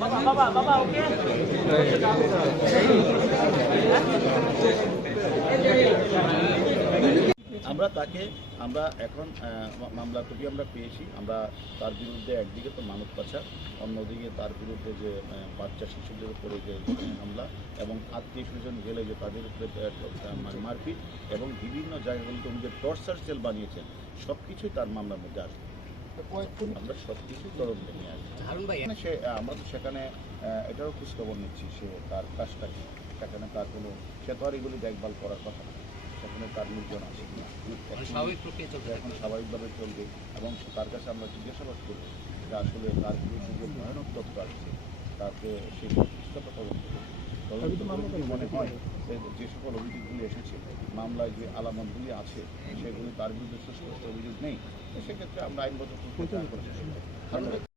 বাবা বাবা ওকে আমরা তাকে আমরা এখন মামলা কপি আমরা পেয়েছি। আমরা তার বিরুদ্ধে একদিকে তো মানব পাচার অন্যদিকে তার বিরুদ্ধে যে বাচ্চা শিশুদের উপরে যে হামলা এবং আত্মীয় স্বজন গেলে যে তাদের উপরে মারপিট এবং বিভিন্ন জায়গাগুলোতে উনি যে টর্চার সেল বানিয়েছেন সব কিছুই তার মামলার মধ্যে আসবে। আমরা সব কিছুই তদন্তে নিয়ে আসব। সে আমরা তো সেখানে এটারও খোঁজখবর নিচ্ছি সে তার কাজটা কি? সেখানে তার কোনো সে তো আর এগুলি দেখভাল করার কথা না। সেখানে তার নির্জন আছে। কিনা স্বাভাবিক প্রক্রিয়া চলতে এখন স্বাভাবিকভাবে চলবে এবং তার কাছে আমরা জিজ্ঞাসাবাদ করব যে আসলে তার বিরুদ্ধে যে ভয়ানক তথ্য আসছে তাকে সেই সত্যতা তদন্ত করবে। তদন্ত করে যদি মনে হয় যে যে সকল অভিযোগগুলি এসেছে মামলায় যে আলামতগুলি আছে সেগুলি তার বিরুদ্ধে সুস্পষ্ট অভিযোগ নেই। সেক্ষেত্রে আমরা আইনগত প্রক্রিয়া করার চেষ্টা করব।